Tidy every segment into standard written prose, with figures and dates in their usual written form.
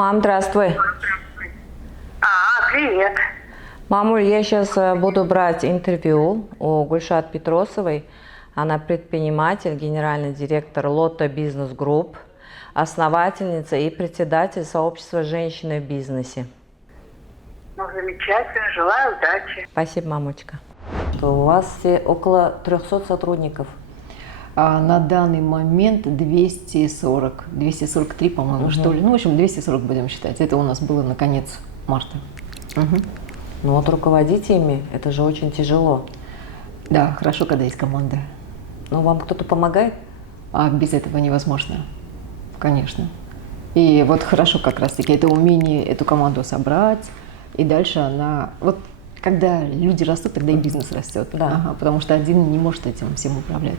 Мам, здравствуй. Привет. Мамуль, я сейчас буду брать интервью у Гульшат Петросовой. Она предприниматель, генеральный директор Лотто Бизнес Групп, основательница и председатель сообщества «Женщины в бизнесе». Ну, замечательно. Желаю удачи. Спасибо, мамочка. У вас около 300 сотрудников. На данный момент 240, 243, по-моему, что ли. Ну, в общем, 240 будем считать. Это у нас было на конец марта. Ну вот руководить ими, это же очень тяжело. Да, хорошо, когда есть команда. Но вам кто-то помогает? А без этого невозможно, конечно. И вот хорошо как раз-таки это умение эту команду собрать, и дальше она... Вот когда люди растут, тогда и бизнес растет. Да. Потому что один не может этим всем управлять.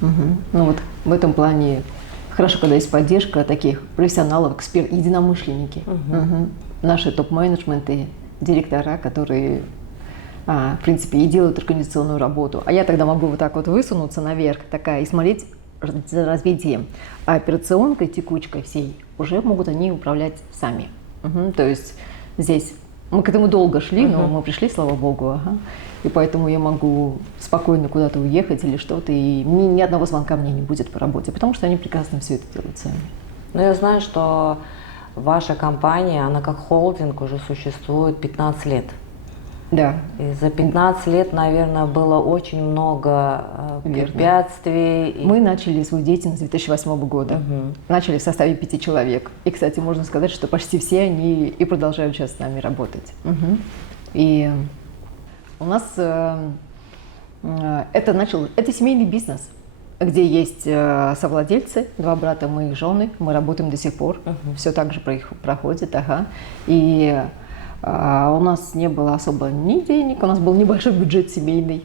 Ну вот в этом плане хорошо, когда есть поддержка таких профессионалов, экспертов, единомышленники. Наши топ-менеджменты, директора, которые, в принципе, и делают организационную работу. А я тогда могу вот так вот высунуться наверх такая и смотреть за развитием. А операционкой, текучкой всей уже могут они управлять сами. То есть здесь мы к этому долго шли, но мы пришли, слава богу. И поэтому я могу спокойно куда-то уехать или что-то, и ни одного звонка мне не будет по работе, потому что они прекрасно все это делают сами. Ну, я знаю, что ваша компания, она как холдинг уже существует 15 лет. Да. И за 15 лет, наверное, было очень много препятствий. Мы начали свою деятельность с 2008 года. Начали в составе 5 человек. И, кстати, можно сказать, что почти все они и продолжают сейчас с нами работать. И у нас это семейный бизнес, где есть совладельцы, 2 брата, мы их жены, мы работаем до сих пор, все так же проходит, И у нас не было особо ни денег, у нас был небольшой бюджет семейный,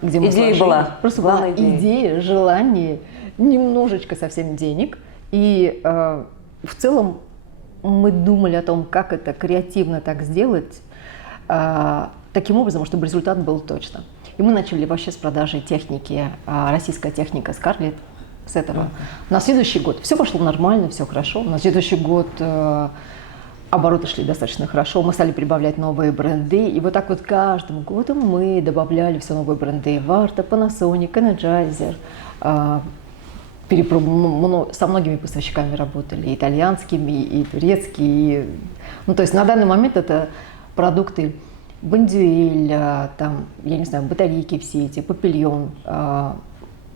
где мы идея была, просто была идея, желание, немножечко совсем денег. И в целом мы думали о том, как это креативно так сделать, таким образом, чтобы результат был точно. И мы начали вообще с продажи техники, российская техника Скарлетт, с этого. На следующий год все пошло нормально, все хорошо. На следующий год обороты шли достаточно хорошо, мы стали прибавлять новые бренды. И вот так вот каждым годом мы добавляли все новые бренды. Варта, Panasonic, Energizer. Со многими поставщиками работали, итальянскими, и турецкими. Ну, то есть на данный момент это продукты Бондюэль, там, я не знаю, батарейки все эти, Папильон.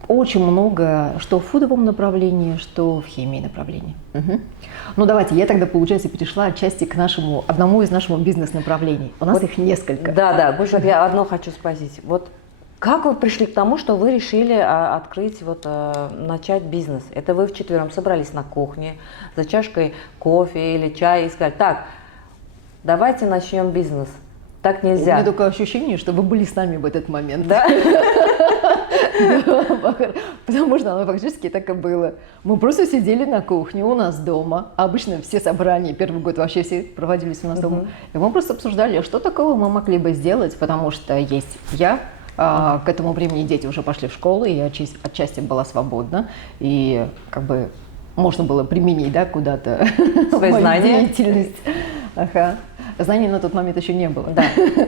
Очень много, что в фудовом направлении, что в химии направлении. Ну давайте, я тогда, получается, перешла отчасти к одному из нашего бизнес-направлений. У нас их несколько. Да, Гульшат, я одно хочу спросить. Вот как вы пришли к тому, что вы решили открыть, начать бизнес? Это вы вчетвером собрались на кухне за чашкой кофе или чая и сказали: так, давайте начнем бизнес. Так нельзя. У меня только ощущение, что вы были с нами в этот момент. Да? Потому что оно фактически так и было. Мы просто сидели на кухне у нас дома. Обычно все собрания, первый год вообще все проводились у нас дома. И мы просто обсуждали, что такого мы могли бы сделать, потому что есть я. К этому времени дети уже пошли в школу, и я отчасти была свободна. И как бы можно было применить, куда-то свои знания. Деятельность. Знаний на тот момент еще не было.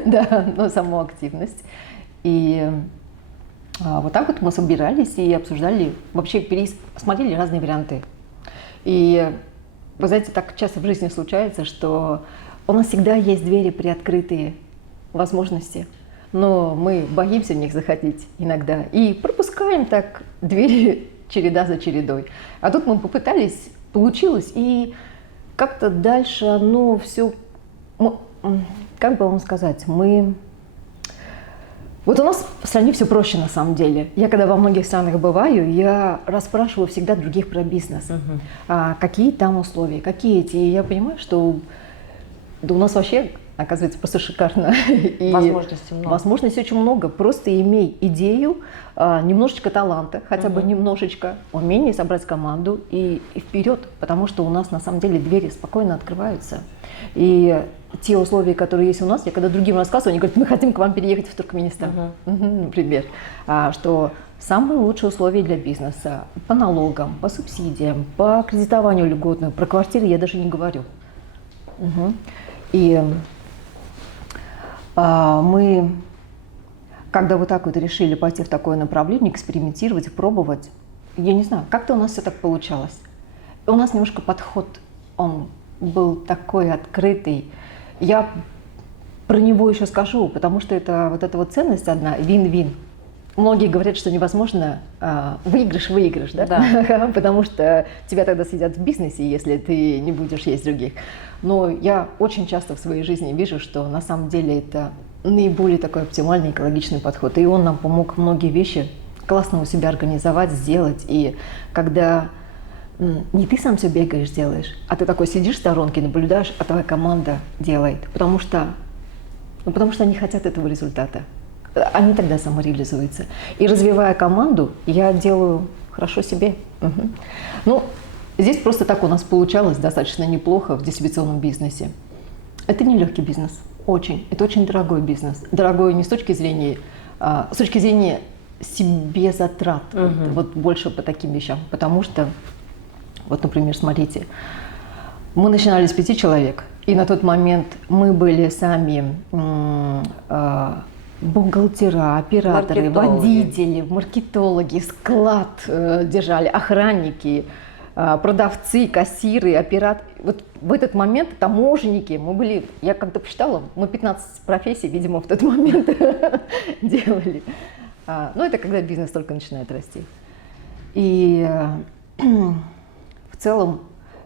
Да, но саму активность. И вот так вот мы собирались и обсуждали, вообще смотрели разные варианты. И вы знаете, так часто в жизни случается, что у нас всегда есть двери приоткрытые, возможности, но мы боимся в них заходить иногда и пропускаем так двери череда за чередой. А тут мы попытались, получилось, и как-то дальше оно все... Как бы вам сказать, Вот у нас в стране все проще на самом деле. Я когда во многих странах бываю, я расспрашиваю всегда других про бизнес. Какие там условия, какие эти. И я понимаю, что у нас вообще, оказывается, просто шикарно. И возможностей много. Возможностей очень много. Просто имей идею, немножечко таланта, хотя бы немножечко, умение собрать команду и вперед. Потому что у нас на самом деле двери спокойно открываются. И те условия, которые есть у нас, я когда другим рассказываю, они говорят: мы хотим к вам переехать в Туркменистан, например. Что самые лучшие условия для бизнеса по налогам, по субсидиям, по кредитованию льготному, про квартиры я даже не говорю. Мгм. И мы, когда вот так вот решили пойти в такое направление, экспериментировать, пробовать, я не знаю, как-то у нас все так получалось. У нас немножко подход, он был такой открытый. Я про него еще скажу, потому что это вот эта вот ценность одна, вин-вин. Многие говорят, что невозможно выигрыш-выигрыш, да? Да. Потому что тебя тогда съедят в бизнесе, если ты не будешь есть других. Но я очень часто в своей жизни вижу, что на самом деле это наиболее такой оптимальный экологичный подход. И он нам помог многие вещи классно у себя организовать, сделать. И когда не ты сам все бегаешь, делаешь, а ты такой сидишь в сторонке, наблюдаешь, а твоя команда делает. Потому что они хотят этого результата. Они тогда самореализуются. И развивая команду, я делаю хорошо себе. Мгм. Ну, здесь просто так у нас получалось достаточно неплохо в дистрибуционном бизнесе. Это не легкий бизнес, очень. Это очень дорогой бизнес. Дорогой не с точки зрения себе затрат, вот больше по таким вещам. Потому что, вот, например, смотрите, мы начинали с 5 человек, и на тот момент мы были сами бухгалтера, операторы, водители, маркетологи, склад держали, охранники, продавцы, кассиры, операторы. Вот в этот момент таможенники, мы были, я как-то посчитала, мы 15 профессий, видимо, в тот момент делали. Но это когда бизнес только начинает расти. И в целом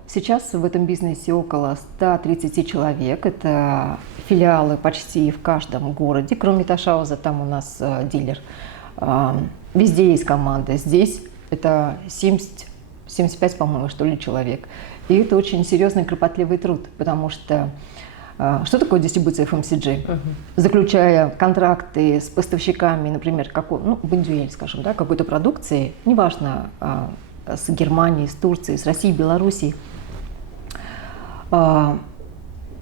сейчас в этом бизнесе около 130 человек. Это филиалы почти в каждом городе, кроме Ташауза, там у нас дилер. Везде есть команда. Здесь это 75, по-моему, что ли, человек. И это очень серьезный кропотливый труд, потому что что такое дистрибуция FMCG? Заключая контракты с поставщиками, например, бондюэль, скажем, да, какой-то продукции, неважно, с Германией, с Турцией, с Россией, Белоруссией,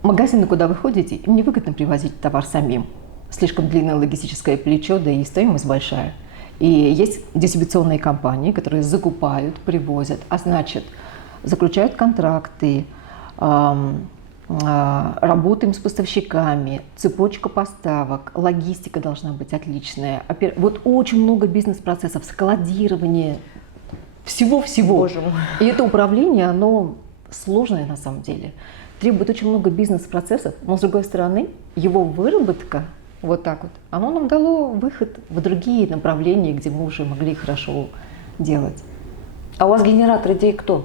магазины, куда вы ходите, им невыгодно привозить товар самим. Слишком длинное логистическое плечо, да и стоимость большая. И есть дистрибуционные компании, которые закупают, привозят, а значит, заключают контракты, работаем с поставщиками, цепочка поставок, логистика должна быть отличная. Вот очень много бизнес-процессов, складирование, всего-всего. Боже мой. И это управление, оно сложное на самом деле. Требует очень много бизнес-процессов, но с другой стороны, его выработка, вот так вот, оно нам дало выход в другие направления, где мы уже могли хорошо делать. А у вас генератор идей кто?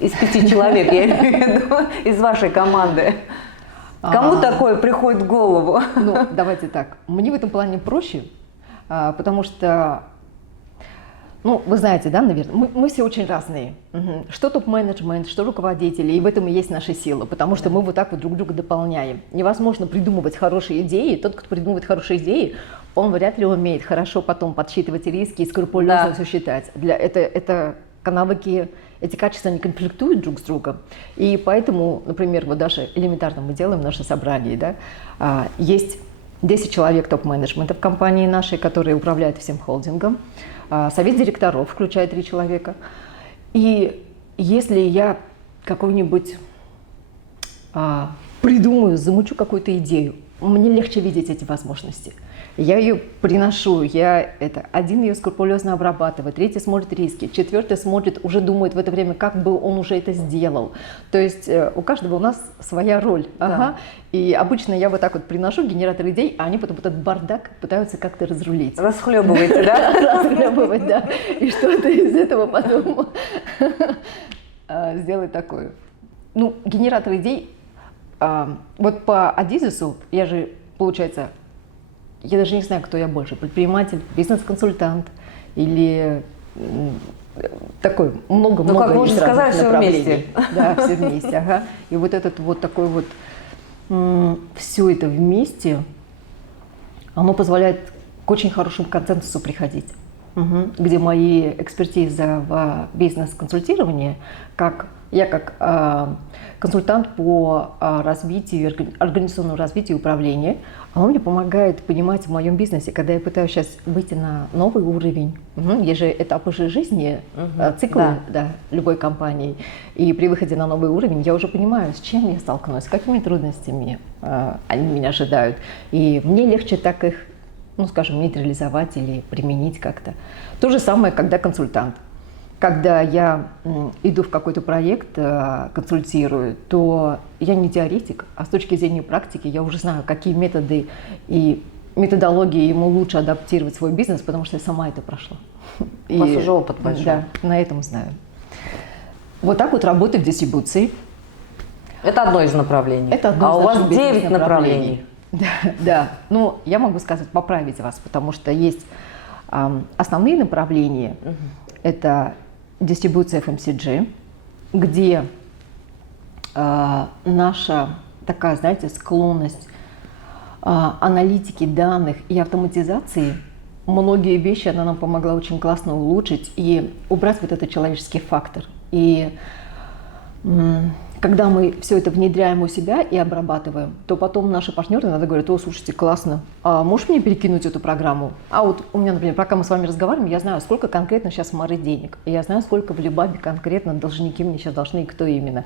Из 5 человек, я имею в виду, из вашей команды. Кому такое приходит в голову? Ну, давайте так. Мне в этом плане проще, потому что, вы знаете, да, наверное, мы все очень разные. Что топ-менеджмент, что руководители, и в этом и есть наша сила, потому что мы вот так вот друг друга дополняем. Невозможно придумывать хорошие идеи. Тот, кто придумывает хорошие идеи, он вряд ли умеет хорошо потом подсчитывать риски и скрупулезно все считать. Это навыки, эти качества не конфликтуют друг с другом. И поэтому, например, вот даже элементарно мы делаем наше собрание, да, есть 10 человек топ-менеджмента в компании нашей, которые управляют всем холдингом. Совет директоров включает 3 человека. И если я какой-нибудь придумаю, замучу какую-то идею, мне легче видеть эти возможности. Я ее приношу, один ее скрупулезно обрабатывает, 3 смотрит риски, 4 смотрит, уже думает в это время, как бы он уже это сделал. То есть у каждого у нас своя роль. Да. И обычно я вот так вот приношу генератор идей, а они потом этот бардак пытаются как-то разрулить. Расхлебываете, да? Расхлебывать, да. И что-то из этого потом сделать такое. Генератор идей, вот по Адизису, получается, я даже не знаю, кто я больше, предприниматель, бизнес-консультант или такой много-много как можно сказать, все направлений. вместе. Да, все вместе, ага. И вот этот вот такой вот, все это вместе, оно позволяет к очень хорошему консенсусу приходить. Где мои экспертиза в бизнес-консультировании, как Я как консультант по развитию, организационному развитию и управлению, он мне помогает понимать в моем бизнесе, когда я пытаюсь сейчас выйти на новый уровень. Есть же этапы же жизни, циклы любой компании. И при выходе на новый уровень я уже понимаю, с чем я столкнусь, с какими трудностями они меня ожидают. И мне легче так их, ну скажем, нейтрализовать или применить как-то. То же самое, когда консультант. Когда я иду в какой-то проект, консультирую, то я не теоретик, а с точки зрения практики я уже знаю, какие методы и методологии ему лучше адаптировать свой бизнес, потому что я сама это прошла. У вас уже опыт большой. Да, на этом знаю. Вот так вот работаю в дистрибуции. Это одно из направлений. Это одно из у вас наших 9 направлений. Да, ну я могу сказать, поправить вас, потому что есть основные направления. Это дистрибуция FMCG, где наша такая, знаете, склонность аналитики данных и автоматизации, многие вещи она нам помогла очень классно улучшить и убрать вот этот человеческий фактор. И когда мы все это внедряем у себя и обрабатываем, то потом наши партнеры иногда говорят: о, слушайте, классно, а можешь мне перекинуть эту программу? А вот у меня, например, пока мы с вами разговариваем, я знаю, сколько конкретно сейчас в Мары денег, и я знаю, сколько в Либабе конкретно должники мне сейчас должны и кто именно.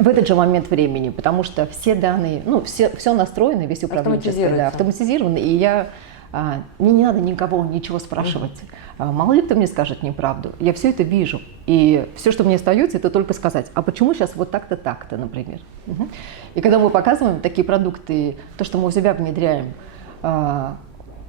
В этот же момент времени, потому что все данные, ну, все настроено, весь управленческий, автоматизировано, и мне не надо никого ничего спрашивать. Мало ли кто мне скажет неправду. Я все это вижу. И все, что мне остается, это только сказать: а почему сейчас вот так-то, так-то, например. И когда мы показываем такие продукты, то, что мы у себя внедряем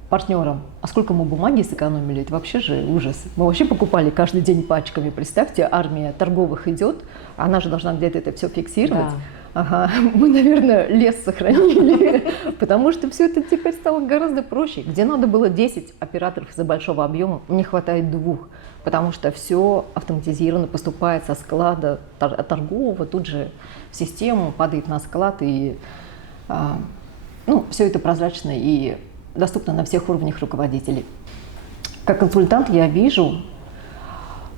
партнерам, а сколько мы бумаги сэкономили, это вообще же ужас. Мы вообще покупали каждый день пачками. Представьте, армия торговых идет, она же должна где-то это все фиксировать. Да. Ага, мы, наверное, лес сохранили, потому что все это теперь стало гораздо проще. Где надо было 10 операторов из-за большого объема, мне хватает 2, потому что все автоматизировано, поступает со склада торгового, тут же в систему, падает на склад, и все это прозрачно и доступно на всех уровнях руководителей. Как консультант я вижу,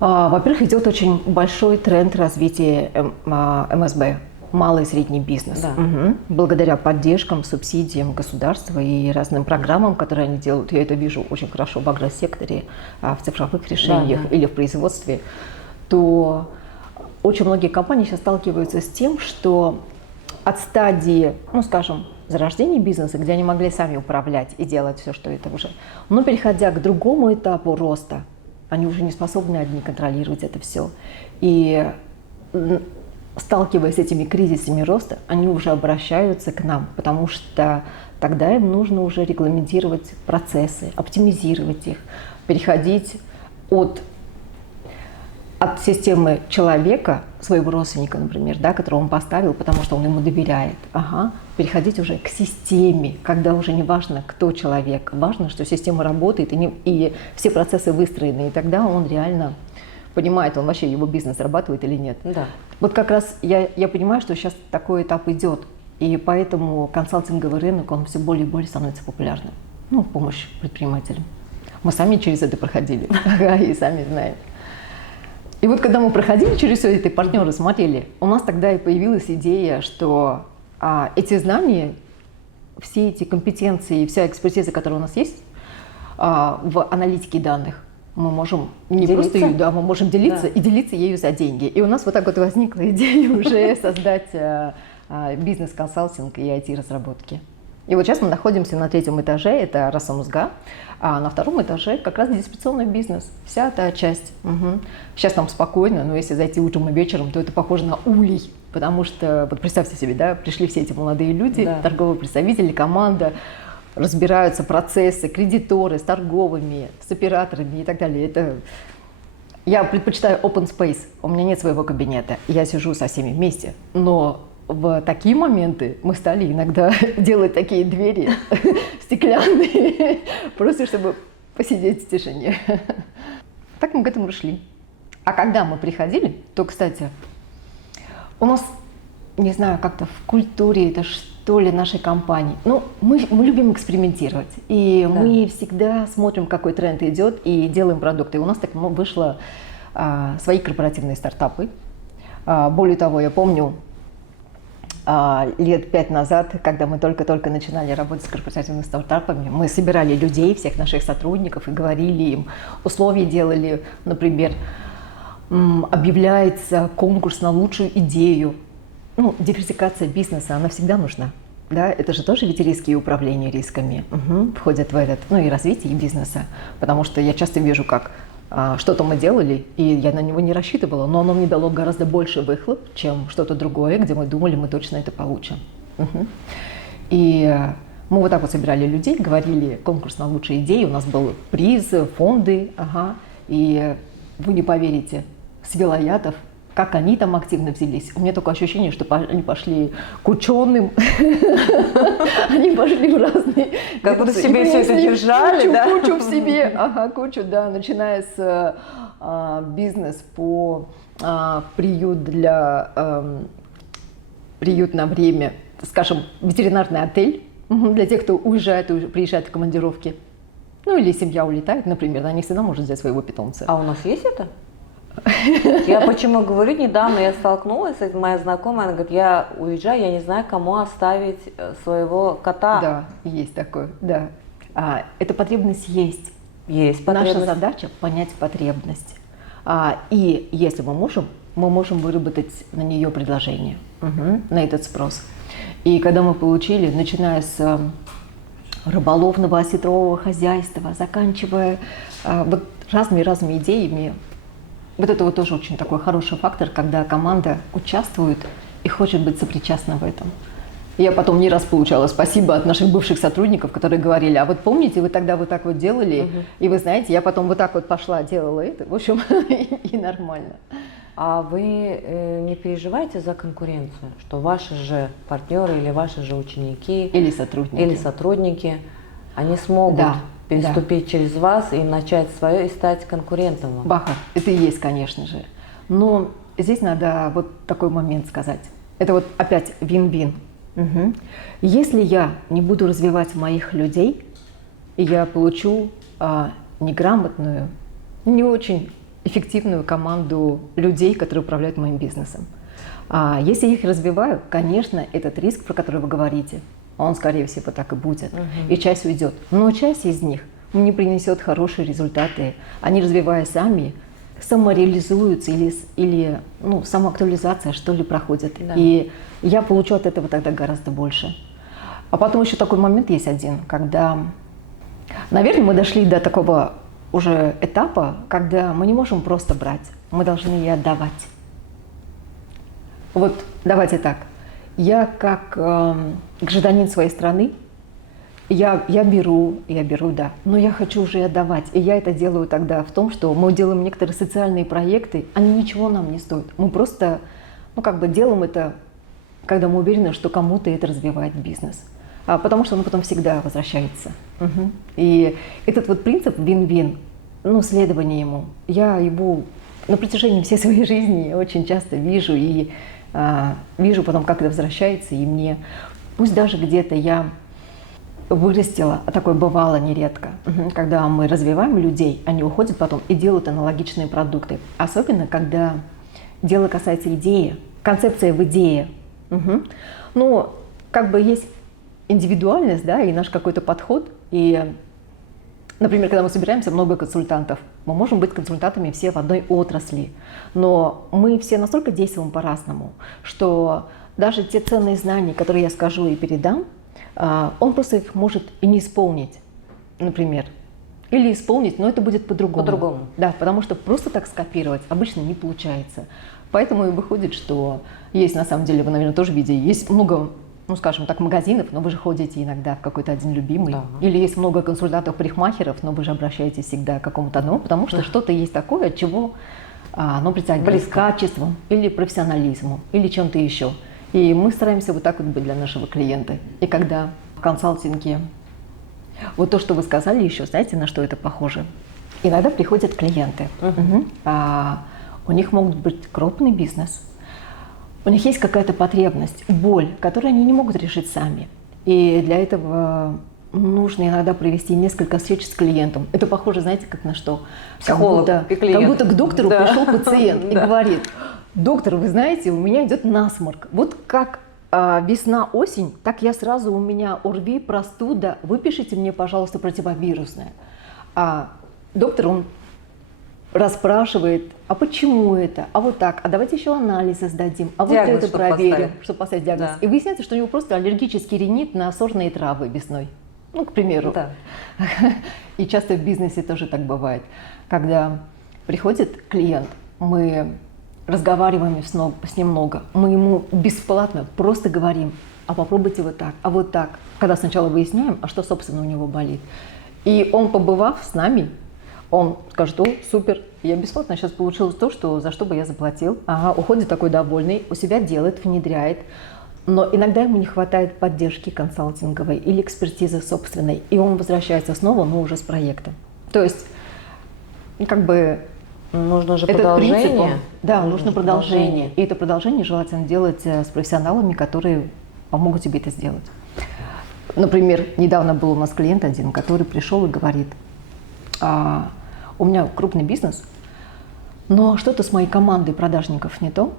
во-первых, идет очень большой тренд развития МСБ. Малый и средний бизнес. Да. Благодаря поддержкам, субсидиям государства и разным программам, которые они делают, я это вижу очень хорошо в агросекторе, в цифровых решениях или в производстве, то очень многие компании сейчас сталкиваются с тем, что от стадии, ну скажем, зарождения бизнеса, где они могли сами управлять и делать все, что это уже, но переходя к другому этапу роста, они уже не способны одни контролировать это все. И сталкиваясь с этими кризисами роста, они уже обращаются к нам, потому что тогда им нужно уже регламентировать процессы, оптимизировать их, переходить от системы человека, своего родственника, например, да, которого он поставил, потому что он ему доверяет, переходить уже к системе, когда уже не важно, кто человек, важно, что система работает и все процессы выстроены, и тогда он реально понимает, он вообще его бизнес зарабатывает или нет. Да. Вот как раз я понимаю, что сейчас такой этап идет, и поэтому консалтинговый рынок, он все более и более становится популярным. Ну, помощь предпринимателям. Мы сами через это проходили, и сами знаем. И вот когда мы проходили через все это, партнеры смотрели, у нас тогда и появилась идея, что эти знания, все эти компетенции, вся экспертиза, которая у нас есть в аналитике данных, мы можем не делиться? Просто ее, мы можем делиться и делиться ею за деньги. И у нас вот так вот возникла идея уже создать бизнес-консалтинг и IT-разработки. И вот сейчас мы находимся на 3-м этаже, это Росомузга, а на 2-м этаже как раз дистрибуционный бизнес, вся та часть. Сейчас там спокойно, но если зайти утром и вечером, то это похоже на улей, потому что, вот представьте себе, да, пришли все эти молодые люди, торговые представители, команда, разбираются процессы, кредиторы с торговыми, с операторами и так далее. Я предпочитаю open space, у меня нет своего кабинета, я сижу со всеми вместе, но в такие моменты мы стали иногда делать такие двери стеклянные, просто чтобы посидеть в тишине. Так мы к этому пришли. А когда мы приходили, то, кстати, у нас, не знаю, как-то в культуре это что ли нашей компании, ну, мы любим экспериментировать, и мы всегда смотрим, какой тренд идет, и делаем продукты. И у нас так вышло свои корпоративные стартапы, Более того, я помню, лет 5 назад, когда мы только-только начинали работать с корпоративными стартапами, мы собирали людей, всех наших сотрудников, и говорили им, условия делали, например, объявляется конкурс на лучшую идею. Ну, диверсификация бизнеса, она всегда нужна. Да, это же тоже ведь риски и управление рисками входят в этот, ну и развитие бизнеса. Потому что я часто вижу, как что-то мы делали, и я на него не рассчитывала, но оно мне дало гораздо больше выхлоп, чем что-то другое, где мы думали, мы точно это получим. И мы вот так вот собирали людей, говорили конкурс на лучшие идеи, у нас был приз, фонды, и вы не поверите, с Вилаятов, как они там активно взялись. У меня такое ощущение, что они пошли к ученым, они пошли в разные... Как будто себе все это держали, да? Кучу в себе, кучу, да, начиная с бизнес по приют на время, скажем, ветеринарный отель для тех, кто уезжает, приезжает в командировки. Ну или семья улетает, например, на них всегда может взять своего питомца. А у нас есть это? Я почему говорю, недавно я столкнулась, моя знакомая, она говорит, я уезжаю, я не знаю, кому оставить своего кота. Да, есть такое, да. Эта потребность есть. Есть потребность. Наша задача понять потребность. И если мы можем выработать на нее предложение, на этот спрос. И когда мы получили, начиная с рыболовного осетрового хозяйства, заканчивая вот разными идеями, вот это вот тоже очень такой хороший фактор, когда команда участвует и хочет быть сопричастна в этом. Я потом не раз получала спасибо от наших бывших сотрудников, которые говорили, а вот помните, вы тогда вот так вот делали, и вы знаете, я потом вот так вот пошла, делала это, в общем, и нормально. А вы не переживаете за конкуренцию, что ваши же партнеры или ваши же ученики или сотрудники, они смогут переступить через вас и начать свое и стать конкурентом вам? Баха, это и есть, конечно же. Но здесь надо вот такой момент сказать. Это вот опять вин-вин. Если я не буду развивать моих людей, я получу неграмотную, не очень эффективную команду людей, которые управляют моим бизнесом. Если я их развиваю, конечно, этот риск, про который вы говорите, он, скорее всего, так и будет. И часть уйдет. Но часть из них не принесет хорошие результаты. Они, развиваясь сами, самореализуются или самоактуализация, что ли, проходит. Да. И я получу от этого тогда гораздо больше. А потом еще такой момент есть один, когда, наверное, мы дошли до такого уже этапа, когда мы не можем просто брать, мы должны и отдавать. Вот давайте так. Я как гражданин своей страны, я беру, да, но я хочу уже отдавать. И я это делаю тогда в том, что мы делаем некоторые социальные проекты, они ничего нам не стоят. Мы просто, делаем это, когда мы уверены, что кому-то это развивает бизнес. Потому что он потом всегда возвращается. И этот вот принцип вин-вин, следование ему, я его на протяжении всей своей жизни очень часто вижу и вижу потом, как это возвращается, и мне, пусть даже где-то я вырастила, а такое бывало нередко, когда мы развиваем людей, они уходят потом и делают аналогичные продукты. Особенно, когда дело касается идеи, концепция в идее. Есть индивидуальность, да, и наш какой-то подход. И, например, когда мы собираемся много консультантов, мы можем быть консультантами все в одной отрасли, но мы все настолько действуем по-разному, что даже те ценные знания, которые я скажу и передам, он просто их может и не исполнить, например. Или исполнить, но это будет по-другому. По-другому. Да, потому что просто так скопировать обычно не получается. Поэтому и выходит, что есть, на самом деле, вы, наверное, тоже видите, есть много, магазинов, но вы же ходите иногда в какой-то один любимый. Да. Или есть много консультантов-парикмахеров, но вы же обращаетесь всегда к какому-то одному, потому что что-то есть такое, от чего оно притягивает качеством или профессионализмом, или чем-то еще. И мы стараемся вот так вот быть для нашего клиента. И когда в консалтинге, вот то, что вы сказали еще, знаете, на что это похоже? Иногда приходят клиенты, у них могут быть крупный бизнес, у них есть какая-то потребность, боль, которую они не могут решить сами. И для этого нужно иногда провести несколько встреч с клиентом. Это похоже, знаете, как на что? Психолог, как будто к доктору пришел пациент и говорит: доктор, вы знаете, у меня идет насморк. Вот как весна-осень, так я сразу, у меня ОРВИ, простуда. Выпишите мне, пожалуйста, противовирусное. А доктор, он расспрашивает, а почему это? А вот так, а давайте еще анализы сдадим, а вот Диагноз, это чтобы проверим, поставить. чтобы поставить диагноз. Да. И выясняется, что у него просто аллергический ринит на сорные травы весной. Ну, к примеру. Да. И часто в бизнесе тоже так бывает. Когда приходит клиент, мы разговариваем с ним много, мы ему бесплатно просто говорим, а попробуйте вот так, а вот так. Когда сначала выясняем, а что, собственно, у него болит. И он, побывав с нами, он скажет: о, супер, я бесплатно сейчас получил то, за что бы я заплатил. Ага, уходит такой довольный, у себя делает, внедряет. Но иногда ему не хватает поддержки консалтинговой или экспертизы собственной, и он возвращается снова, но уже с проектом. То есть, как бы, Нужно же этот продолжение. принцип, да, нужно же продолжение. И это продолжение желательно делать с профессионалами, которые помогут тебе это сделать. Например, недавно был у нас клиент один, который пришел и говорит: у меня крупный бизнес, но что-то с моей командой продажников не то,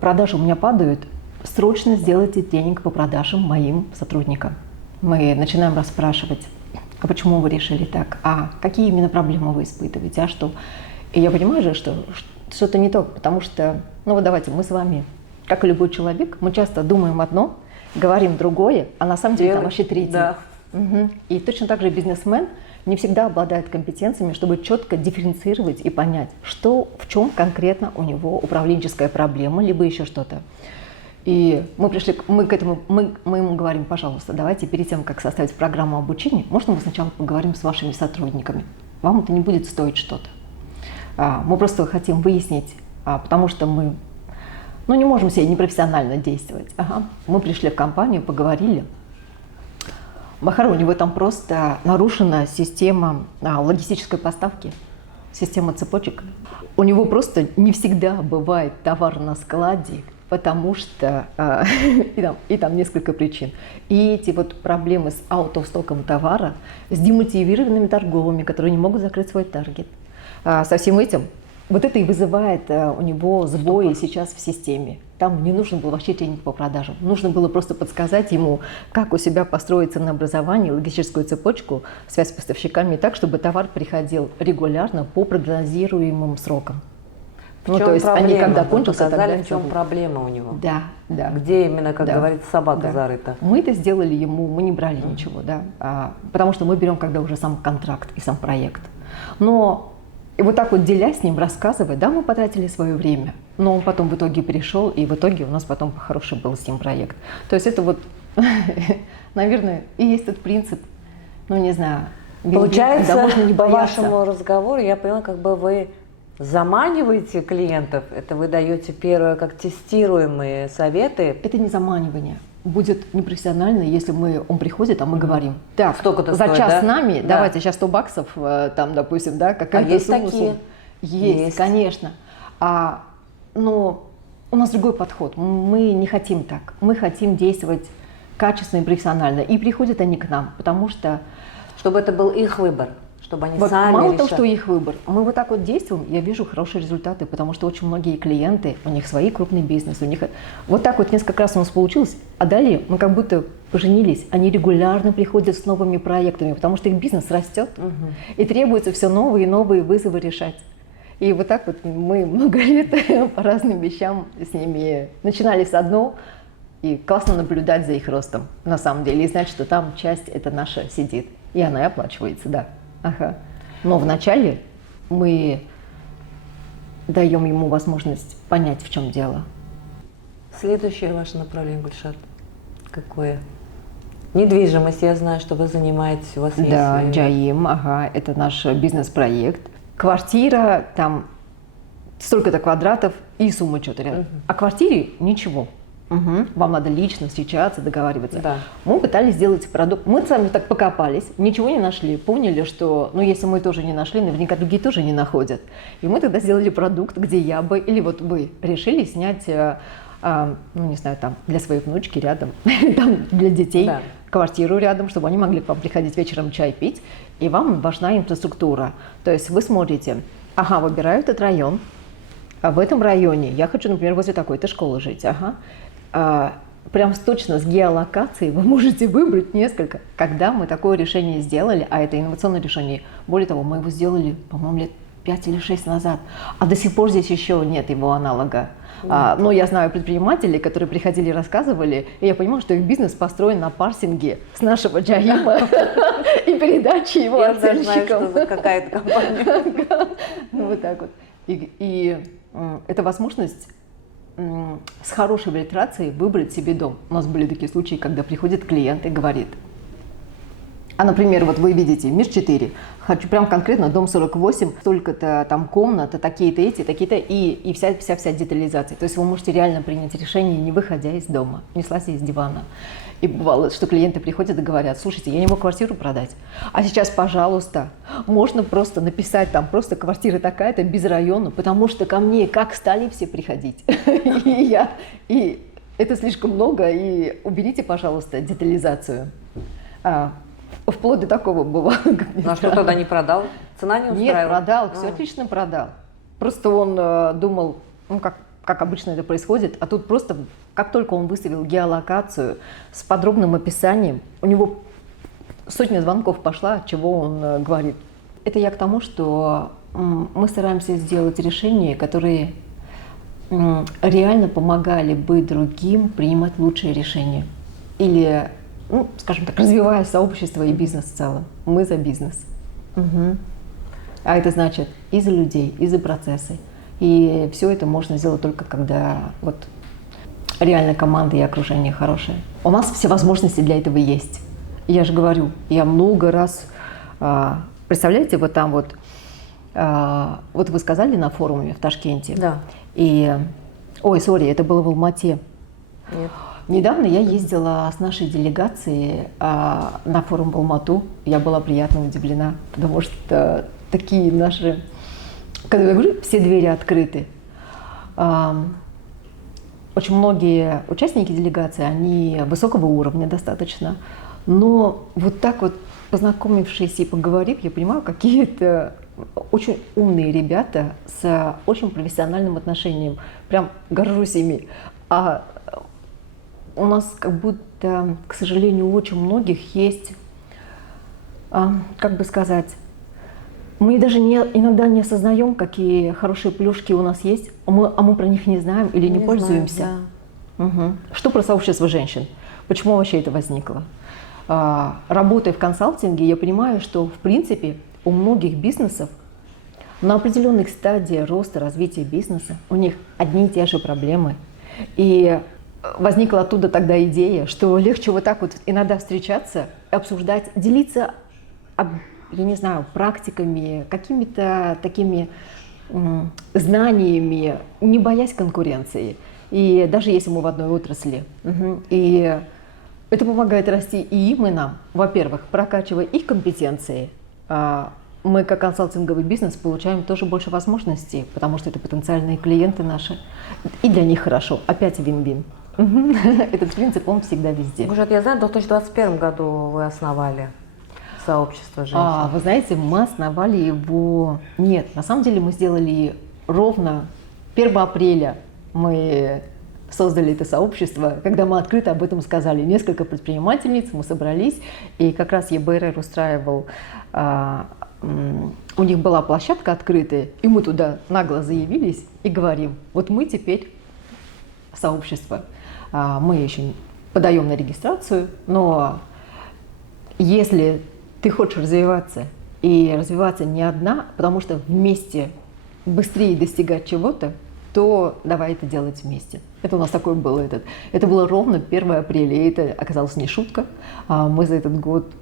продажи у меня падают, срочно сделайте денег по продажам моим сотрудникам. Мы начинаем расспрашивать, а почему вы решили так, а какие именно проблемы вы испытываете, а что? И я понимаю же, что что-то не то, потому что, ну вот давайте, мы с вами, как и любой человек, мы часто думаем одно, говорим другое, а на самом деле там вообще третье. Да. Угу. И точно так же бизнесмен не всегда обладает компетенциями, чтобы четко дифференцировать и понять, что, в чем конкретно у него управленческая проблема, либо еще что-то. И мы ему говорим: пожалуйста, давайте перед тем, как составить программу обучения, можно мы сначала поговорим с вашими сотрудниками. Вам это не будет стоить что-то. Мы просто хотим выяснить, потому что мы не можем себе непрофессионально действовать. Ага. Мы пришли в компанию, поговорили. Махара, у него там просто нарушена система логистической поставки, система цепочек. У него просто не всегда бывает товар на складе, потому что и там несколько причин. И эти вот проблемы с аутостоком товара, с демотивированными торговыми, которые не могут закрыть свой таргет. Со всем этим вот это и вызывает у него сбои сейчас в системе. Там не нужен был вообще тренинг по продажам. Нужно было просто подсказать ему, как у себя построить ценообразование, логистическую цепочку, связь с поставщиками так, чтобы товар приходил регулярно по прогнозируемым срокам. В чем то есть проблема? они когда Вы кончатся, тогда показали, и в чем забудут. проблема у него. Да, да. Где именно, как Да. говорится, собака Да. зарыта. Мы это сделали ему, мы не брали ничего, да, потому что мы берем, когда уже сам контракт и сам проект. Но и вот так вот, деля с ним, рассказывая, да, мы потратили свое время, но он потом в итоге перешел, и в итоге у нас потом хороший был с ним проект. То есть это вот, наверное, и есть тот принцип, не знаю, Получается, когда можно не по бояться. вашему разговору я поняла, как бы вы заманиваете клиентов, это вы даете первые как тестируемые советы. Это не заманивание. Будет непрофессионально, если он приходит, а мы говорим: так, Столько-то за стоит, час да? с нами, Да. давайте сейчас 100 баксов, там, допустим, да, какая-то есть сумма. такие? Есть, конечно. Но у нас другой подход. Мы не хотим так. Мы хотим действовать качественно и профессионально. И приходят они к нам, потому что Чтобы это был их выбор, чтобы они вот сами мало того, решали. что их выбор, мы вот так вот действуем, я вижу хорошие результаты, потому что очень многие клиенты, у них свои крупные бизнесы, у них вот так вот несколько раз у нас получилось, а далее мы как будто поженились, они регулярно приходят с новыми проектами, потому что их бизнес растет, и требуется все новые и новые вызовы решать. И вот так вот мы много лет по разным вещам с ними начинали с одного, и классно наблюдать за их ростом, на самом деле, и знать, что там часть эта наша сидит, и она и оплачивается, да. Ага. Но вначале мы даем ему возможность понять, в чем дело. Следующее ваше направление, Гульшат, какое? Недвижимость, я знаю, что вы занимаетесь, у вас Да, есть... Джаим, ага, это наш бизнес-проект. Квартира, там столько-то квадратов и сумма что-то рядом. А квартире ничего. Вам надо лично встречаться, договариваться. Да. Мы пытались сделать продукт. Мы сами так покопались, ничего не нашли. Поняли, что, если мы тоже не нашли, наверняка другие тоже не находят. И мы тогда сделали продукт, где я бы, или вот вы решили снять, не знаю, там, для своей внучки рядом, там, для детей, Да. квартиру рядом, чтобы они могли к вам приходить вечером чай пить. И вам важна инфраструктура. То есть вы смотрите, выбираю этот район, А в этом районе я хочу, например, возле такой-то школы жить. Ага. Прям точно с геолокацией вы можете выбрать несколько. Когда мы такое решение сделали, а это инновационное решение, более того, мы его сделали, по-моему, лет 5 или 6 назад, а до сих пор здесь еще нет его аналога. Но я знаю предпринимателей, которые приходили и рассказывали, и я понимаю, что их бизнес построен на парсинге с нашего Джаима и передаче его Я даже знаю, отцельщикам. что за какая-то компания. Вот так вот. И это возможность с хорошей фильтрацией выбрать себе дом. У нас были такие случаи, когда приходит клиент и говорит: а, например, вот вы видите, МИР-4, хочу прям конкретно дом 48, столько-то там комнаты, такие-то эти, такие-то, и вся детализация. То есть вы можете реально принять решение, не выходя из дома, не слазя из дивана. И бывало, что клиенты приходят и говорят: слушайте, я не могу квартиру продать, а сейчас, пожалуйста, можно просто написать там просто квартира такая-то без района, потому что ко мне как стали все приходить. И это слишком много, и уберите, пожалуйста, детализацию. Вплоть до такого было. А что тогда не продал? Цена не устраивала? Нет, продал, все отлично продал. Просто он думал, ну как обычно это происходит, а тут просто, как только он выставил геолокацию с подробным описанием, у него сотня звонков пошла, от чего он говорит. Это я к тому, что мы стараемся сделать решения, которые реально помогали бы другим принимать лучшие решения. Или, ну, скажем так, развивая сообщество и бизнес в целом. Мы за бизнес. Угу. А это значит и за людей, и за процессы. И все это можно сделать только когда вот реально команда и окружение хорошее. У нас все возможности для этого есть. Я же говорю, я много раз, представляете, вот там вот вы сказали на форуме в Ташкенте. Да. И, это было в Алмате. Нет. Недавно я ездила с нашей делегацией на форум в Алмату. Я была приятно удивлена, потому что такие наши, когда я говорю, все двери открыты. Очень многие участники делегации, они высокого уровня достаточно, но вот так вот познакомившись и поговорив, я понимаю, какие-то очень умные ребята с очень профессиональным отношением. Прям горжусь ими. А у нас как будто, к сожалению, у очень многих есть, как бы сказать, мы даже иногда не осознаем, какие хорошие плюшки у нас есть, а мы про них не знаем или не пользуемся. Знаем, да. Угу. Что про сообщество женщин? Почему вообще это возникло? Работая в консалтинге, я понимаю, что в принципе у многих бизнесов на определенных стадиях роста, развития бизнеса у них одни и те же проблемы. И возникла оттуда тогда идея, что легче вот так вот иногда встречаться, обсуждать, делиться, я не знаю, практиками, какими-то такими знаниями, не боясь конкуренции. И даже если мы в одной отрасли. И это помогает расти и им, и нам. Во-первых, прокачивая их компетенции, мы как консалтинговый бизнес получаем тоже больше возможностей, потому что это потенциальные клиенты наши. И для них хорошо. Опять вин-вин. Этот принцип, он всегда везде. Гужат, я знаю, в 2021 году вы основали сообщество женщин. Вы знаете, мы основали его... Нет, на самом деле мы сделали ровно 1 апреля. Мы создали это сообщество, когда мы открыто об этом сказали. Несколько предпринимательниц, мы собрались, и как раз ЕБРР устраивал... У них была площадка открытая, и мы туда нагло заявились и говорим: вот мы теперь сообщество. Мы еще подаем на регистрацию, но если ты хочешь развиваться, и развиваться не одна, потому что вместе быстрее достигать чего-то, то давай это делать вместе. Это у нас такое было. Это было ровно 1 апреля, и это оказалось не шутка. Мы за этот год,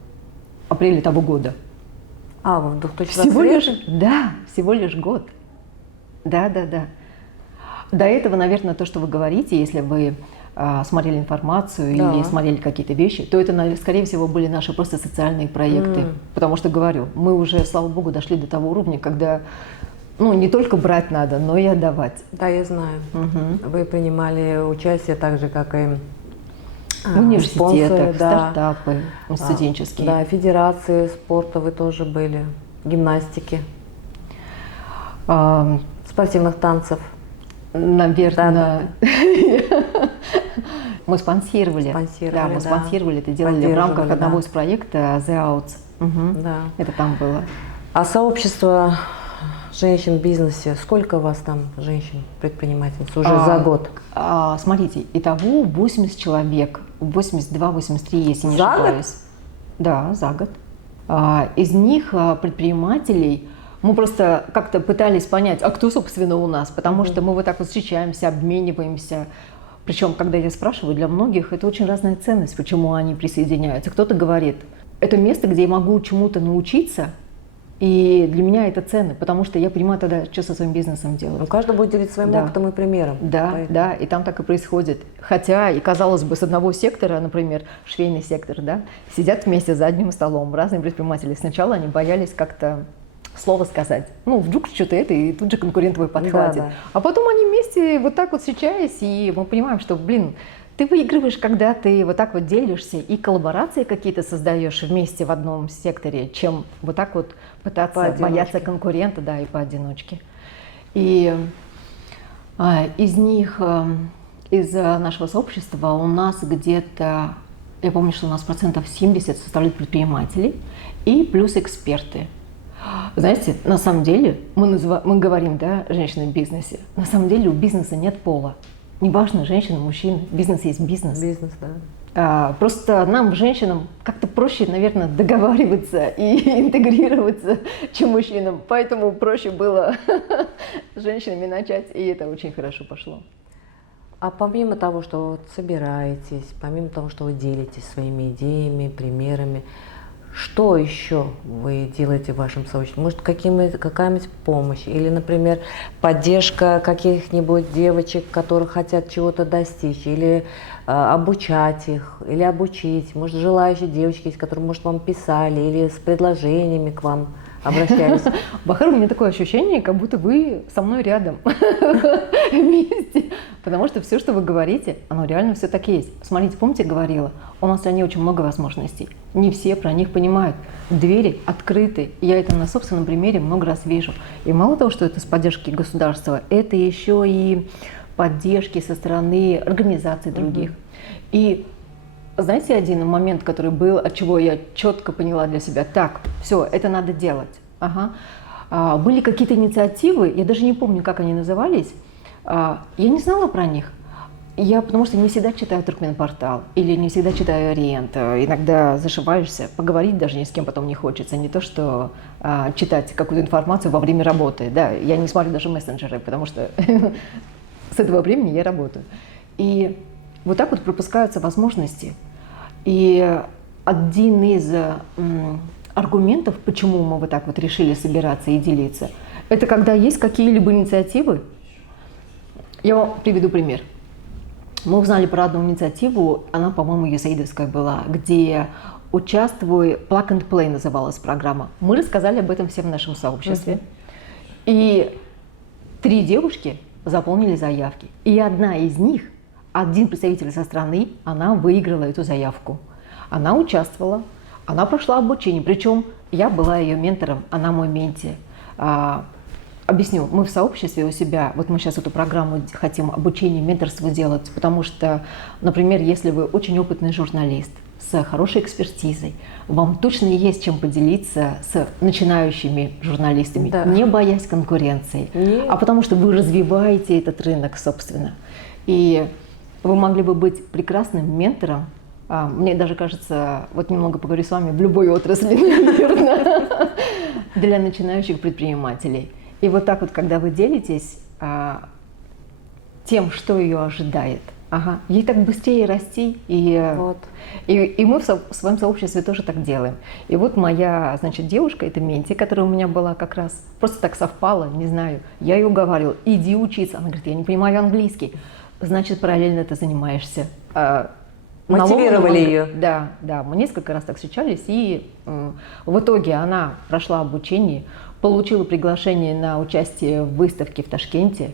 апреле того года. Вы в 2023? Всего лишь год. Да. До этого, наверное, то, что вы говорите, если вы смотрели информацию или смотрели какие-то вещи, то это, скорее всего, были наши просто социальные проекты. Потому что, говорю, мы уже, слава богу, дошли до того уровня, когда не только брать надо, но и отдавать. Да, я знаю. Вы принимали участие так же, как и в университетах, спонсоры, стартапы студенческие. Да, федерации спорта вы тоже были, гимнастики, спортивных танцев. Наверное, мы спонсировали. Да, мы да. спонсировали это, делали в рамках одного из проектов The Outs. Мгм. Да. Это там было. А сообщество женщин в бизнесе, сколько у вас там женщин-предпринимательниц уже за год? Смотрите, итого 80 человек, 82-83, если не За год? ошибаюсь. Да, за год. Из них предпринимателей мы просто как-то пытались понять, а кто, собственно, у нас, потому что мы вот так вот встречаемся, обмениваемся. Причем, когда я спрашиваю, для многих это очень разная ценность, почему они присоединяются. Кто-то говорит, это место, где я могу чему-то научиться, и для меня это ценно, потому что я понимаю тогда, что со своим бизнесом делать. Ну, каждый будет делиться своим Да. опытом и примером. Да, Поэтому- да, и там так и происходит. Хотя, и казалось бы, с одного сектора, например, швейный сектор, да, сидят вместе за одним столом разные предприниматели. Сначала они боялись как-то слово сказать. Ну, вдруг что-то это, и тут же конкурент твой подхватит. Да, да. А потом они вместе вот так вот встречаясь, и мы понимаем, что, блин, ты выигрываешь, когда ты вот так вот делишься и коллаборации какие-то создаешь вместе в одном секторе, чем вот так вот пытаться Поодиночке. бояться конкурента, да, и поодиночке. И из них, из нашего сообщества у нас где-то, я помню, что у нас 70% составляют предприниматели и плюс эксперты. Знаете, на самом деле, мы говорим, да, женщины в бизнесе, на самом деле у бизнеса нет пола. Неважно, женщина, мужчина, бизнес есть бизнес. Бизнес, да. Просто нам, женщинам, как-то проще, наверное, договариваться и интегрироваться, чем мужчинам. Поэтому проще было с женщинами начать, и это очень хорошо пошло. А помимо того, что вы вот собираетесь, помимо того, что вы делитесь своими идеями, примерами, что еще вы делаете в вашем сообществе? Может, какая-нибудь помощь? Или, например, поддержка каких-нибудь девочек, которые хотят чего-то достичь? Или обучать их? Или обучить? Может, желающие девочки есть, которые, может, вам писали? Или с предложениями к вам обращались? Бахар, у меня такое ощущение, как будто вы со мной рядом вместе. Потому что все, что вы говорите, оно реально все так и есть. Смотрите, помните, говорила, у нас в стране очень много возможностей. Не все про них понимают. Двери открыты. Я это на собственном примере много раз вижу. И мало того, что это с поддержки государства, это еще и поддержки со стороны организаций других. И знаете, один момент, который был, от чего я четко поняла для себя, так, все, это надо делать. Ага. Были какие-то инициативы, я даже не помню, как они назывались, я не знала про них. Потому что не всегда читаю Туркменпортал или не всегда читаю Ориент. Иногда зашиваешься, поговорить даже ни с кем потом не хочется. Не то, что читать какую-то информацию во время работы. Да, я не смотрю даже мессенджеры, потому что с этого времени я работаю. И вот так вот пропускаются возможности. И один из аргументов, почему мы вот так вот решили собираться и делиться, это когда есть какие-либо инициативы. Я вам приведу пример. Мы узнали про одну инициативу, она, по-моему, USAID-овская была, где «Участвуй», Plug and Play называлась программа. Мы рассказали об этом всем в нашем сообществе. И 3 девушки заполнили заявки. И одна из них, один представитель со страны, она выиграла эту заявку. Она участвовала, она прошла обучение. Причем я была ее ментором, она мой менти. Объясню, мы в сообществе у себя, вот мы сейчас эту программу хотим обучение, менторство делать, потому что, например, если вы очень опытный журналист с хорошей экспертизой, вам точно есть чем поделиться с начинающими журналистами, Да. не боясь конкуренции, а потому что вы развиваете этот рынок, собственно. И вы могли бы быть прекрасным ментором, мне даже кажется, вот немного поговорю с вами, в любой отрасли, наверное, для начинающих предпринимателей. И вот так вот, когда вы делитесь тем, что ее ожидает, ей так быстрее расти, и мы в своем сообществе тоже так делаем. И вот моя, значит, девушка, это Менти, которая у меня была как раз, просто так совпало, не знаю, я ее уговаривала, иди учиться. Она говорит, я не понимаю английский. Значит, параллельно ты занимаешься. Мотивировали ее. Да, мы несколько раз так встречались, и в итоге она прошла обучение, получила приглашение на участие в выставке в Ташкенте.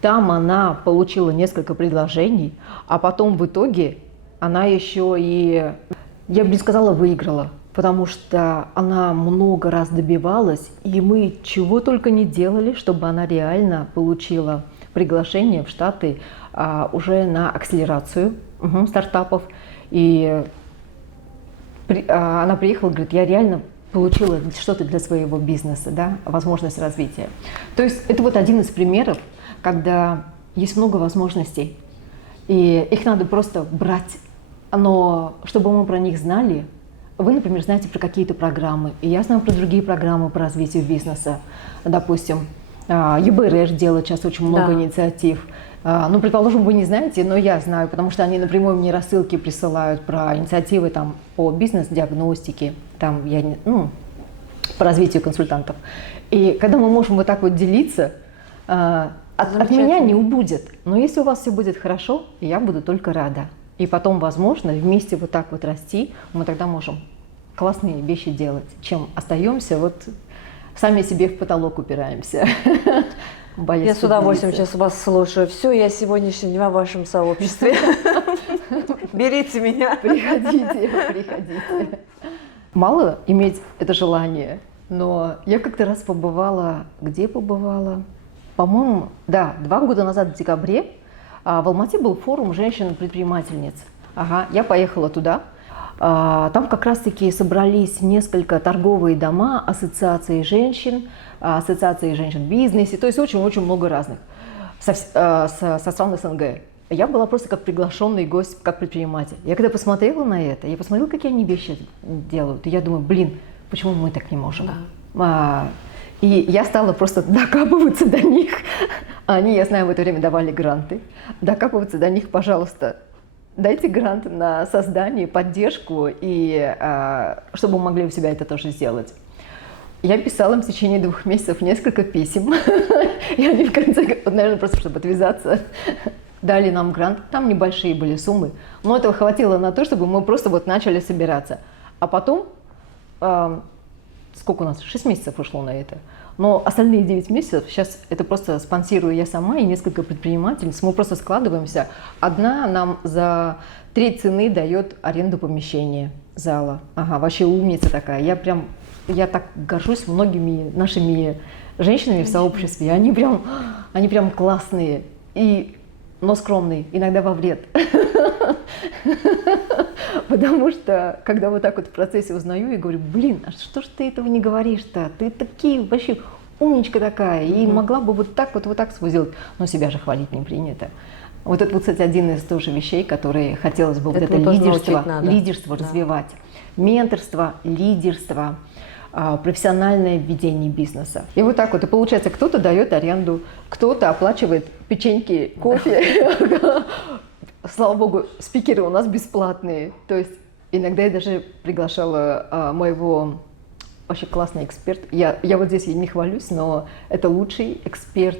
Там она получила несколько предложений, а потом в итоге она еще и, я бы не сказала, выиграла, потому что она много раз добивалась, и мы чего только не делали, чтобы она реально получила приглашение в Штаты уже на акселерацию стартапов. И она приехала, говорит, я реально получила что-то для своего бизнеса, да, возможность развития. То есть это вот один из примеров, когда есть много возможностей, и их надо просто брать. Но чтобы мы про них знали, вы, например, знаете про какие-то программы, и я знаю про другие программы по развитию бизнеса. Допустим, ЕБРЖ делает сейчас очень много инициатив. Ну, предположим, вы не знаете, но я знаю, потому что они напрямую мне рассылки присылают про инициативы там, по бизнес-диагностике, там, по развитию консультантов. И когда мы можем вот так вот делиться, от меня не убудет. Но если у вас все будет хорошо, я буду только рада. И потом, возможно, вместе вот так вот расти, мы тогда можем классные вещи делать, чем остаемся вот сами себе в потолок упираемся. Я с удовольствием сейчас вас слушаю. Все, я сегодняшний день в вашем сообществе. Берите меня. Приходите. Мало иметь это желание, но я как-то раз побывала, где побывала? По-моему, 2 года назад в декабре в Алмате был форум женщин-предпринимательниц. Я поехала туда. Там как раз-таки собрались несколько торговые дома, ассоциации женщин в бизнесе, то есть очень-очень много разных со стран СНГ. Я была просто как приглашенный гость, как предприниматель. Я когда посмотрела на это, я посмотрела, какие они вещи делают, и я думаю, почему мы так не можем? И я стала просто докапываться до них. Они, я знаю, в это время давали гранты. Докапываться до них, пожалуйста, дайте грант на создание, поддержку, и чтобы мы могли у себя это тоже сделать. Я писала им в течение 2 месяцев несколько писем. И они в конце, наверное, просто чтобы отвязаться, дали нам грант. Там небольшие были суммы. Но этого хватило на то, чтобы мы просто вот начали собираться. А потом... Сколько у нас? 6 месяцев ушло на это. Но остальные 9 месяцев, сейчас это просто спонсирую я сама и несколько предпринимательниц. Мы просто складываемся. Одна нам за 3 цены дает аренду помещения зала. Вообще умница такая. Я так горжусь многими нашими женщинами в сообществе. Они прям классные. Но скромные, иногда во вред. Потому что, когда вот так вот в процессе узнаю, я говорю, а что ж ты этого не говоришь-то? Ты такие вообще умничка такая, и могла бы вот так свой сделать. Но себя же хвалить не принято. Вот это, кстати, один из тоже вещей, которые хотелось бы лидерство развивать. Менторство, лидерство, профессиональное ведение бизнеса. И вот так вот. И получается, кто-то дает аренду, кто-то оплачивает печеньки, кофе. Слава богу, спикеры у нас бесплатные. То есть иногда я даже приглашала моего вообще классный эксперт. Я вот здесь не хвалюсь, но это лучший эксперт,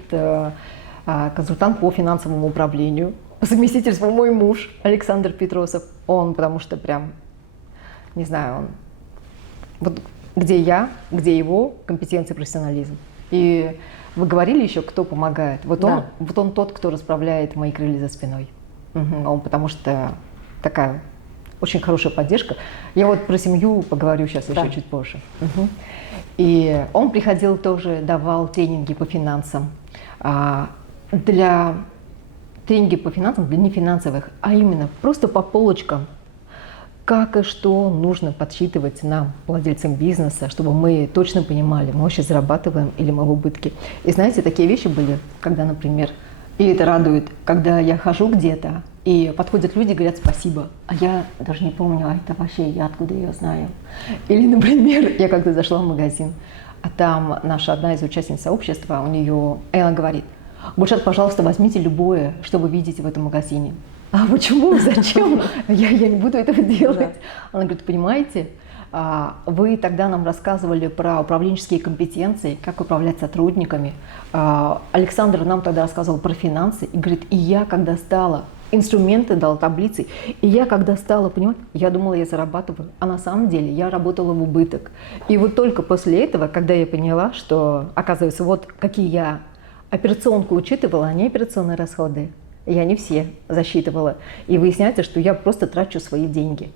консультант по финансовому управлению. По совместительству мой муж Александр Петросов. Он, потому что прям, не знаю, он вот где его компетенция, профессионализм. И вы говорили еще, кто помогает. Вот он тот, кто расправляет мои крылья за спиной. Он, потому что такая очень хорошая поддержка. Я вот про семью поговорю сейчас еще чуть позже. И он приходил тоже, давал тренинги по финансам. Тренинги по финансам для нефинансовых, а именно просто по полочкам. Как и что нужно подсчитывать нам, владельцам бизнеса, чтобы мы точно понимали, мы вообще зарабатываем или мы в убытке. И знаете, такие вещи были, когда, например, и это радует, когда я хожу где-то, и подходят люди и говорят спасибо, а я даже не помню, это вообще я откуда ее знаю. Или, например, я когда зашла в магазин, а там наша одна из участниц сообщества, и она говорит, Гульшат, пожалуйста, возьмите любое, что вы видите в этом магазине. А почему? Зачем? Я не буду этого делать. Она говорит, понимаете, вы тогда нам рассказывали про управленческие компетенции, как управлять сотрудниками. Александр нам тогда рассказывал про финансы. И говорит, и я когда стала, инструменты дал, таблицы, и я когда стала понимать, я думала, я зарабатываю, а на самом деле я работала в убыток. И вот только после этого, когда я поняла, что, оказывается, вот какие я операционку учитывала, а не операционные расходы, я не все засчитывала. И выясняется, что я просто трачу свои деньги.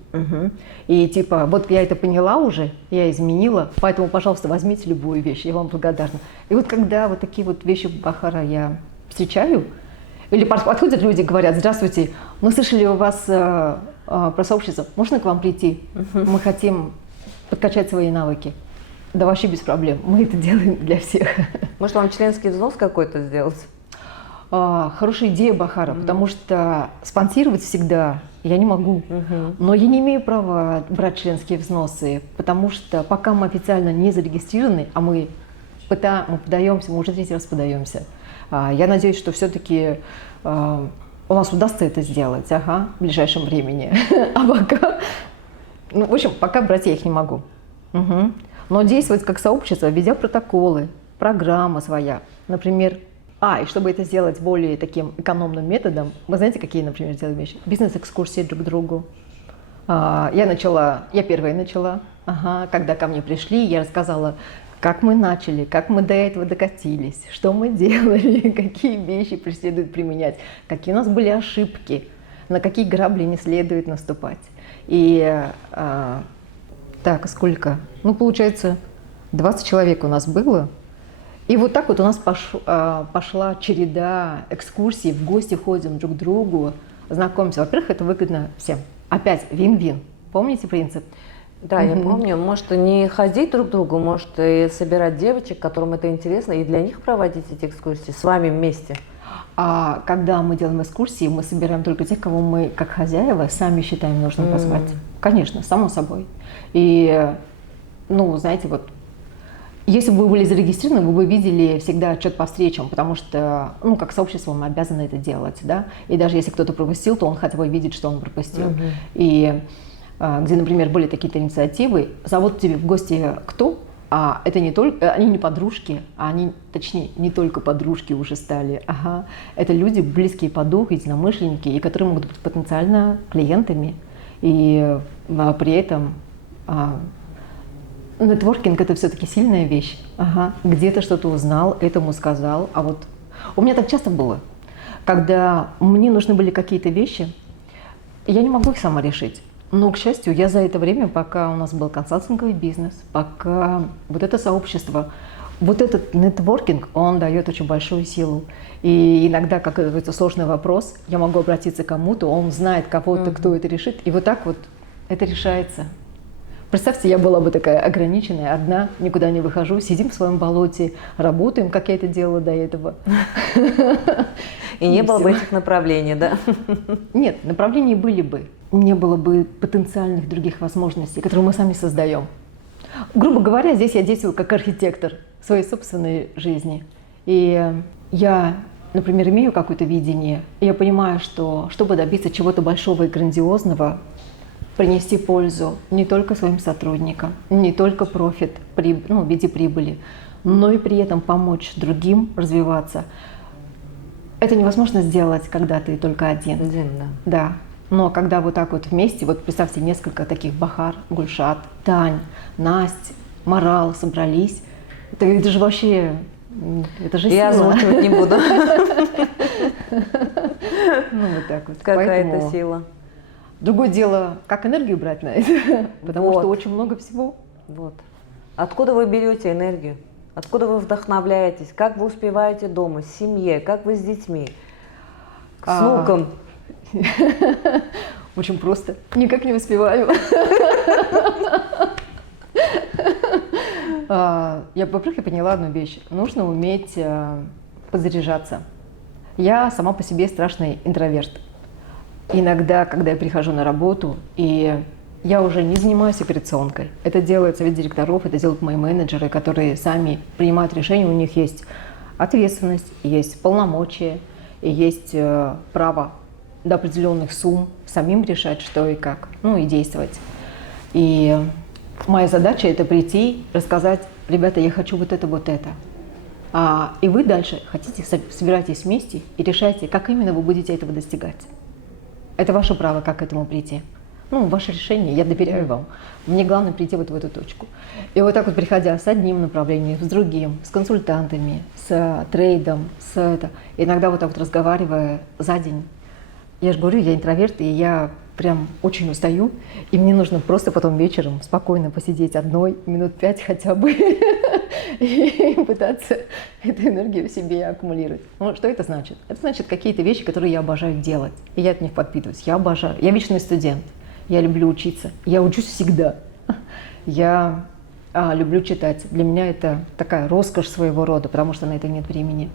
И типа, вот я это поняла уже, я изменила, поэтому, пожалуйста, возьмите любую вещь, я вам благодарна. И вот когда вот такие вот вещи Бахара я встречаю, или подходят люди и говорят: здравствуйте, мы слышали у вас про сообщество, можно к вам прийти? Мы хотим подкачать свои навыки. Да вообще без проблем, мы это делаем для всех. Может, вам членский взнос какой-то сделать? Хорошая идея, Бахара, потому что спонсировать всегда я не могу. Но я не имею права брать членские взносы, потому что пока мы официально не зарегистрированы, а мы подаемся, мы уже 3-й раз подаемся. Я надеюсь, что все-таки у нас удастся это сделать, в ближайшем времени. А пока, в общем, пока брать я их не могу. Но действовать как сообщество, ведя протоколы, программа своя, например. И чтобы это сделать более таким экономным методом, вы знаете, какие, например, делаем вещи? Бизнес-экскурсии друг к другу. Я первая начала, когда ко мне пришли, я рассказала, как мы начали, как мы до этого докатились, что мы делали, какие вещи следует применять, какие у нас были ошибки, на какие грабли не следует наступать. И так, сколько? Получается, 20 человек у нас было. И вот так вот у нас пошла череда экскурсий, в гости ходим друг к другу, знакомимся. Во-первых, это выгодно всем. Опять, вин-вин. Помните принцип? Да, я помню. Может, не ходить друг к другу, может, и собирать девочек, которым это интересно, и для них проводить эти экскурсии с вами вместе. А когда мы делаем экскурсии, мы собираем только тех, кого мы, как хозяева, сами считаем нужным позвать. Конечно, само собой. И, знаете, если бы вы были зарегистрированы, вы бы видели всегда отчет по встречам, потому что, как сообщество мы обязаны это делать, да. И даже если кто-то пропустил, то он хотя бы видит, что он пропустил. И где, например, были такие-то инициативы, зовут тебе в гости кто? Это не только, они не подружки, точнее, не только подружки уже стали. Это люди близкие по духу, единомышленники, и которые могут быть потенциально клиентами. И при этом нетворкинг – это все-таки сильная вещь. Где-то что-то узнал, этому сказал. А вот у меня так часто было, когда мне нужны были какие-то вещи, я не могу их сама решить. Но, к счастью, я за это время, пока у нас был консалтинговый бизнес, пока вот это сообщество, вот этот нетворкинг, он дает очень большую силу. И иногда, как это сложный вопрос, я могу обратиться к кому-то, он знает кого-то, кто это решит, и вот так вот это решается. Представьте, я была бы такая ограниченная, одна, никуда не выхожу, сидим в своем болоте, работаем, как я это делала до этого. И не было бы этих направлений, да? Нет, направлений были бы. Не было бы потенциальных других возможностей, которые мы сами создаем. Грубо говоря, здесь я действую как архитектор своей собственной жизни. И я, например, имею какое-то видение, и я понимаю, что чтобы добиться чего-то большого и грандиозного, принести пользу не только своим сотрудникам, не только профит в виде прибыли, но и при этом помочь другим развиваться. Это невозможно сделать, когда ты только один. Да. Но когда вот так вот вместе, представьте, несколько таких Бахар, Гульшат, Тань, Настя, Марал собрались, это же вообще, это же я сила. озвучивать не буду. Вот так вот. Какая-то сила. Другое дело, как энергию брать на это, потому что очень много всего. Откуда вы берете энергию? Откуда вы вдохновляетесь? Как вы успеваете дома, с семьей? Как вы с детьми? С внуком? Очень просто. Никак не успеваю. Во-первых, я поняла одну вещь. Нужно уметь подзаряжаться. Я сама по себе страшный интроверт. Иногда, когда я прихожу на работу, и я уже не занимаюсь операционкой. Это делает совет директоров, это делают мои менеджеры, которые сами принимают решения. У них есть ответственность, есть полномочия, и есть право до определенных сумм самим решать, что и как, и действовать. И моя задача – это прийти, рассказать: ребята, я хочу вот это. И вы дальше собирайтесь вместе и решайте, как именно вы будете этого достигать. Это ваше право, как к этому прийти. Ваше решение, я доверяю вам. Мне главное прийти вот в эту точку. И вот так вот, приходя с одним направлением, с другим, с консультантами, с трейдом, иногда вот так вот разговаривая за день, Я же говорю, я интроверт, и я прям очень устаю, и мне нужно просто потом вечером спокойно посидеть одной, минут 5 хотя бы, и пытаться эту энергию в себе аккумулировать. Ну, что это значит? Это значит какие-то вещи, которые я обожаю делать, и я от них подпитываюсь. Я обожаю. Я вечный студент, я люблю учиться, я учусь всегда. Я люблю читать. Для меня это такая роскошь своего рода, потому что на это нет времени.